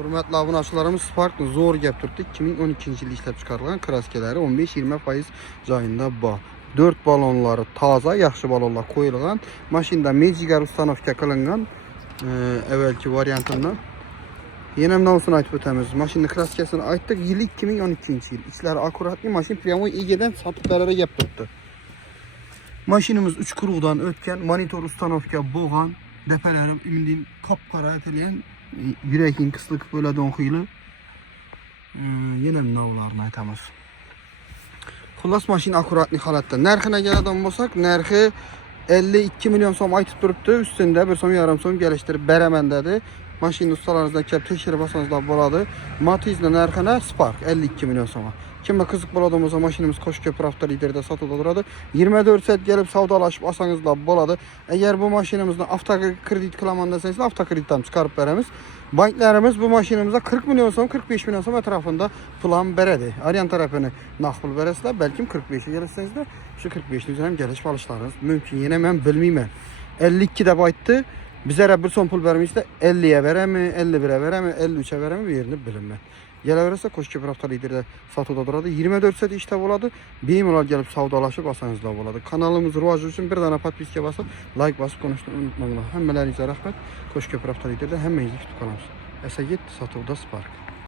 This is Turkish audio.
Hürmetli abunaçılarımız Spark zor gap turtdu. 2012 yılı işlep çıkarılan kraskeleri 15-20% cayında bağ. 4 balonları taza, yaxşı balonlar koyulgan. Maşında Mejigar ustanovka kılıngan evvelki variantından. Yenemden olsun aytıp ötemiz. Maşının kraskesini ayttık. Yılı 2012 yıl. İçleri akuratlı. Maşin Premoy Ege'den satıklara gap turtdu. Maşinimiz 3 kuruqdan ötken, monitor ustanovka boğan, depelerim ümidin kapkara eteleyen, yürekin kıslık böyle donxuylu. Yine navlarını aytamız. Xullas maşin akuratlı halatda. Narxına geleden bolsak, narxı 52 milyon som aytıp durupdu. Üstünde 1 som yarım som geliştirip beremendədir. Maşinin ustalarınızdan kep teşkiri basanızda boladı. Matizlə narxına Spark 52 milyon soma. Kimə kızıq boladığımızda maşinimiz Koşköprü avtoliderde satıda duradı. 24 saat gelip savdalaşıp asanızda boladı. Eğer bu maşinimizden avtokredit kılamandasanız avtokreditdən çıkarıp veremiz. Banklarımız bu maşinimize 40 milyon som, 45 milyon som etrafında plan beredi. Arayan tarafını naqbul verəsilər, bəlkə 45'e gelirseniz de şu 45'in üzerine geliş alışlarınız mümkün. Yine mən bilmeyəm. 52 de baytdı. Bizə bir son pul vermişsə 50'ye verəmi, 51'e verəmi, 53'e verəmi bir yerini bilinmə. Gələ verəsə Koşköprü avtoliderde satıda duradı. 24 saat işdə oladı. Beyimələr gəlib savdalaşıb asanızda oladı. Kanalımız rivajı üçün bir dana podpiska basıb, like basıb konuşduğunu unutmayın. Həmələrinizə rəhmət. Koşköprü avtoliderde həmməyinizi tutub qalams. Əsəgit satıda Spark.